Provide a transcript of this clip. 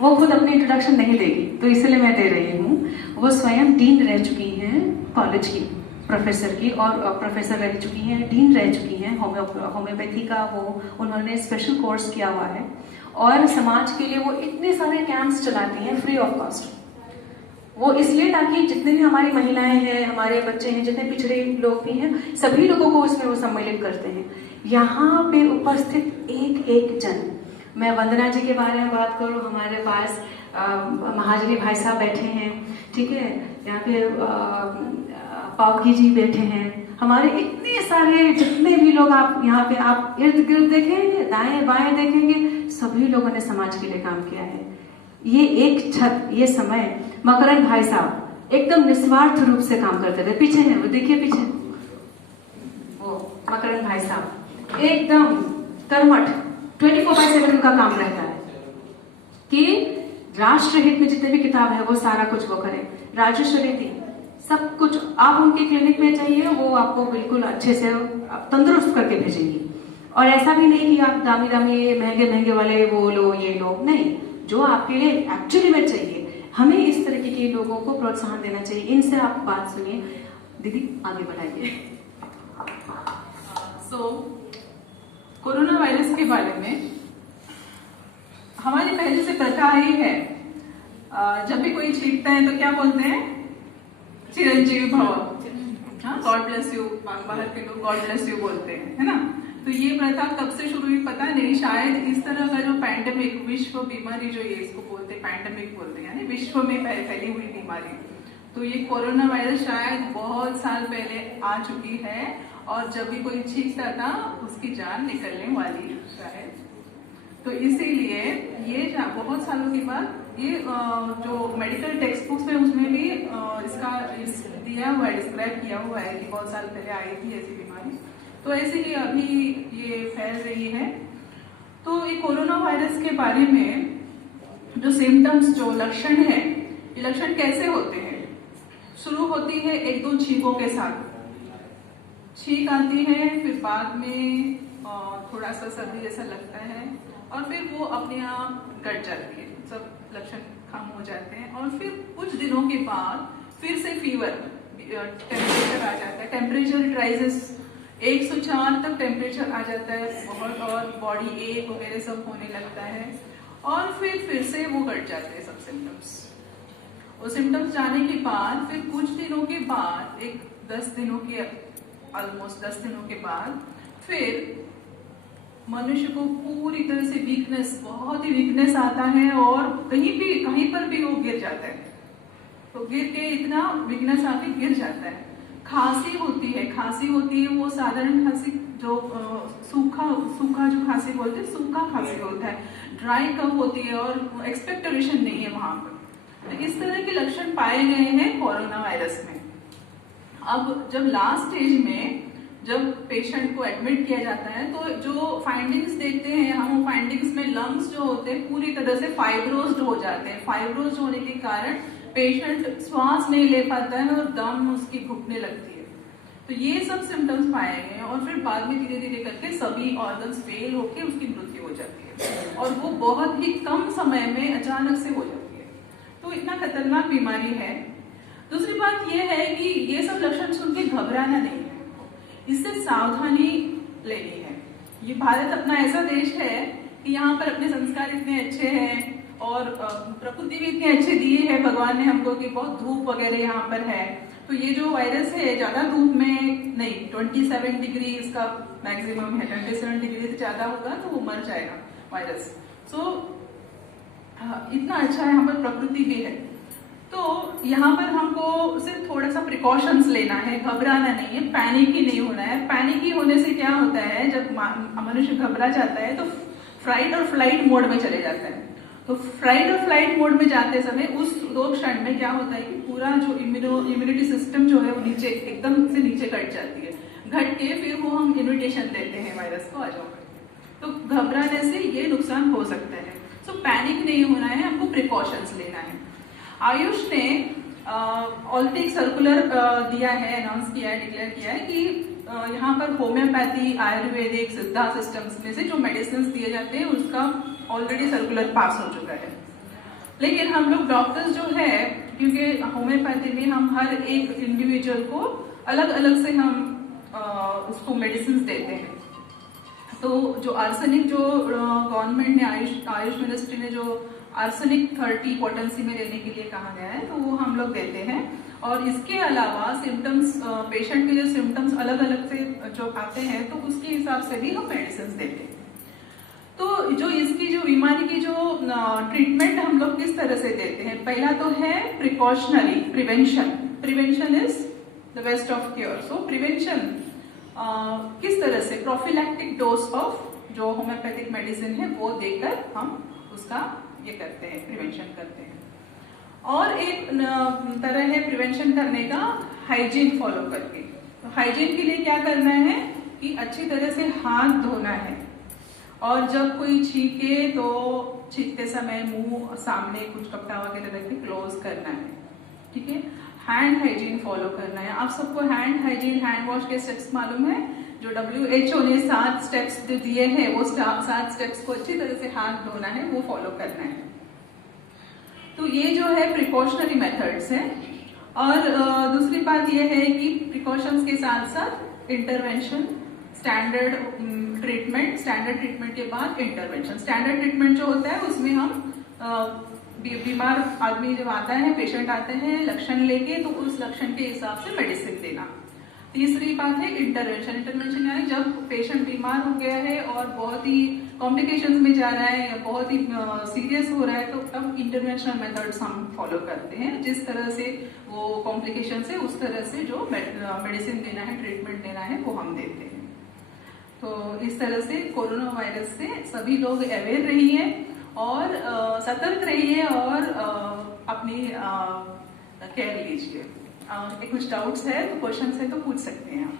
वो खुद अपनी इंट्रोडक्शन नहीं देगी, तो इसलिए मैं दे रही हूँ। वो स्वयं डीन रह चुकी हैं कॉलेज की, प्रोफेसर की, और प्रोफेसर रह चुकी हैं, डीन रह चुकी हैं। होम्योपैथी का वो उन्होंने स्पेशल कोर्स किया हुआ है, और समाज के लिए वो इतने सारे कैंप्स चलाती हैं फ्री ऑफ कॉस्ट। वो इसलिए ताकि जितने भी हमारी महिलाएं हैं, हमारे बच्चे हैं, जितने पिछड़े लोग भी हैं, सभी लोगों को उसमें वो सम्मिलित करते हैं। यहाँ पे उपस्थित एक एक जन, मैं वंदना जी के बारे में बात करूँ, हमारे पास महाजनी भाई साहब बैठे हैं, ठीक है, यहाँ पे पावकी जी बैठे हैं, हमारे इतने सारे जितने भी लोग, आप यहाँ पे आप इर्द गिर्द देखेंगे, दाएं बाएं देखेंगे, सभी लोगों ने समाज के लिए काम किया है। ये एक छत, ये समय, मकरंद भाई साहब एकदम निस्वार्थ रूप से काम करते थे। पीछे है वो, देखिए पीछे वो मकरंद भाई साहब एकदम कर्मठ 24/7 उनका काम रहता है कि राष्ट्रहित में जितने भी किताब है वो सारा कुछ वो करें। राजेश्वरी थी, सब कुछ आप उनके क्लिनिक में चाहिए, वो आपको बिल्कुल अच्छे से तंदुरुस्त करके भेजेंगी। और ऐसा भी नहीं कि आप दामी दामी महंगे महंगे वाले वो लो ये लो, नहीं, जो आपके लिए एक्चुअली में चाहिए। हमें इस तरीके के लोगों को प्रोत्साहन देना चाहिए। इनसे आप बात सुनिए। दीदी आगे बढ़ाइए। कोरोना वायरस के बारे में हमारी पहले से प्रथा ही है, जब भी कोई छींकता है तो क्या बोलते हैं, चिरंजीवी भव, हाँ, गॉड ब्लेस यू, बाहर के लोग गॉड ब्लेस यू बोलते हैं, है ना। तो ये प्रथा कब से शुरू हुई पता नहीं, शायद इस तरह का जो पैंडेमिक, विश्व बीमारी जो ये इसको बोलते हैं, पैंडेमिक बोलते हैं, यानी विश्व में फैली हुई बीमारी, तो ये कोरोना वायरस शायद बहुत साल पहले आ चुकी है, और जब भी कोई छींकता था उसकी जान निकलने वाली शायद। तो इसीलिए ये बहुत सालों के बाद ये जो मेडिकल टेक्स्ट बुक्स में उसमें भी इसका दिया हुआ है, डिस्क्राइब किया हुआ है कि बहुत साल पहले आई थी ऐसी बीमारी। तो ऐसे ही अभी ये फैल रही है। तो ये कोरोना वायरस के बारे में जो सिम्टम्स, जो लक्षण है, ये लक्षण कैसे होते हैं? शुरू होती है 1-2 छींकों के साथ, छींक आती है, फिर बाद में थोड़ा सा सर्दी जैसा लगता है, और फिर वो अपने आप घट जाती है, सब लक्षण कम हो जाते हैं, और फिर कुछ दिनों के बाद फिर से फीवर, टेम्परेचर आ जाता है, टेम्परेचर राइजेस 104 तक टेम्परेचर आ जाता है बहुत, और बॉडी एक वगैरह सब होने लगता है, और फिर से वो घट जाते हैं सब सिम्टम्स। वो सिम्टम्स जाने के बाद फिर कुछ दिनों के बाद, एक 10 दिनों के, ऑलमोस्ट 10 दिनों के बाद फिर मनुष्य को पूरी तरह से वीकनेस, बहुत ही वीकनेस आता है, और कहीं पर भी वो गिर जाता है। तो गिर के इतना वीकनेस आके गिर जाता है। खांसी होती है, वो साधारण खांसी जो सूखा जो खांसी बोलते हैं, सूखा खांसी होता है, ड्राई कफ होती है, और एक्सपेक्टोरेशन नहीं है वहां पर। तो इस तरह के लक्षण पाए गए हैं कोरोना वायरस में। अब जब लास्ट स्टेज में जब पेशेंट को एडमिट किया जाता है, तो जो फाइंडिंग्स देखते हैं हम, वो फाइंडिंग्स में लंग्स जो होते हैं पूरी तरह से फाइब्रोज्ड हो जाते हैं। फाइब्रोज्ड होने के कारण पेशेंट श्वास नहीं ले पाता है, और दम उसकी घुटने लगती है। तो ये सब सिम्टम्स पाए गए हैं, और फिर बाद में धीरे धीरे करके सभी ऑर्गन्स फेल होकर उसकी मृत्यु हो जाती है, और वो बहुत ही कम समय में अचानक से हो जाती है। तो इतना खतरनाक बीमारी है। दूसरी बात यह है कि ये सब लक्षण सुन के घबराना नहीं है, इससे सावधानी लेनी है। ये भारत अपना ऐसा देश है कि यहाँ पर अपने संस्कार इतने अच्छे हैं, और प्रकृति भी इतने अच्छे दिए है भगवान ने हमको कि बहुत धूप वगैरह यहाँ पर है। तो ये जो वायरस है ज्यादा धूप में नहीं, 27 डिग्री इसका मैक्सिमम है, 27 डिग्री से ज्यादा होगा तो वो मर जाएगा वायरस। सो इतना अच्छा यहाँ पर प्रकृति भी है। तो यहाँ पर हमको सिर्फ थोड़ा सा प्रिकॉशंस लेना है, घबराना नहीं है, पैनिक ही नहीं होना है। पैनिक ही होने से क्या होता है, जब मनुष्य घबरा जाता है तो फ्राइट और फ्लाइट मोड में चले जाता है। तो फ्लाइट और फ्लाइट मोड में जाते समय उस 2 क्षण में क्या होता है कि पूरा जो इम्यूनिटी सिस्टम जो है वो नीचे, एकदम से नीचे घट जाती है। घट के फिर वो हम इन्विटेशन देते हैं वायरस को, आ जाओ। तो घबराने से ये नुकसान हो सकता है। सो पैनिक नहीं होना है, हमको प्रिकॉशंस लेना है। आयुष ने ऑलरेडी सर्कुलर दिया है, अनाउंस किया है, डिक्लेयर किया है कि यहाँ पर होम्योपैथी, आयुर्वेदिक, सिद्धा सिस्टम्स में से जो मेडिसिन दिए जाते हैं उसका ऑलरेडी सर्कुलर पास हो चुका है। लेकिन हम लोग डॉक्टर्स जो है, क्योंकि होम्योपैथी में हम हर एक इंडिविजुअल को अलग अलग से हम उसको मेडिसिन देते हैं। तो जो आर्सेनिक जो गवर्नमेंट ने आयुष मिनिस्ट्री ने जो आर्सेनिक 30 पोटेंसी में लेने के लिए कहा गया है, तो वो हम लोग देते हैं। और इसके अलावा सिम्टम्स, पेशेंट के जो सिम्टम्स अलग अलग से जो आते हैं, तो उसके हिसाब से भी हम मेडिसिन देते हैं। तो जो इसकी जो बीमारी की जो ट्रीटमेंट हम लोग किस तरह से देते हैं, पहला तो है precautionary prevention. Prevention is the best of cure. So prevention किस तरह से, प्रोफिलैक्टिक डोज ऑफ जो होम्योपैथिक मेडिसिन है वो देकर हम उसका ये करते हैं, प्रिवेंशन करते हैं। और एक तरह है प्रिवेंशन करने का हाइजीन फॉलो करके। तो हाइजीन के लिए क्या करना है कि अच्छी तरह से हाथ धोना है, और जब कोई छींके तो छींकते समय मुंह सामने कुछ कपड़ा वगैरह रख के क्लोज करना है, ठीक है। हैंड हाइजीन फॉलो करना है। आप सबको हैंड हाइजीन, हैंड वॉश के स्टेप्स मालूम है? जो WHO ने 7 स्टेप्स जो दिए हैं, वो 7 स्टेप्स को अच्छी तरह से हाथ धोना है, वो फॉलो करना है। तो ये जो है प्रिकॉशनरी मेथड्स हैं। और दूसरी बात ये है कि प्रिकॉशंस के साथ साथ इंटरवेंशन, स्टैंडर्ड ट्रीटमेंट के बाद इंटरवेंशन। स्टैंडर्ड ट्रीटमेंट जो होता है उसमें हम बीमार आदमी जब आता है, पेशेंट आते हैं लक्षण लेके, तो उस लक्षण के हिसाब से मेडिसिन देना। तीसरी बात है इंटरवेंशन। इंटरवेंशन यानी जब पेशेंट बीमार हो गया है और बहुत ही कॉम्प्लिकेशंस में जा रहा है या बहुत ही सीरियस हो रहा है, तो तब इंटरवेंशनल मेथड्स हम फॉलो करते हैं। जिस तरह से वो कॉम्प्लिकेशन से उस तरह से जो मेडिसिन देना है, ट्रीटमेंट देना है, वो हम देते हैं। तो इस तरह से कोरोना वायरस से सभी लोग अवेयर रहिए और सतर्क रहिए और अपनी केयर लीजिए। कुछ डाउट्स है तो क्वेश्चन है तो पूछ सकते हैं आप।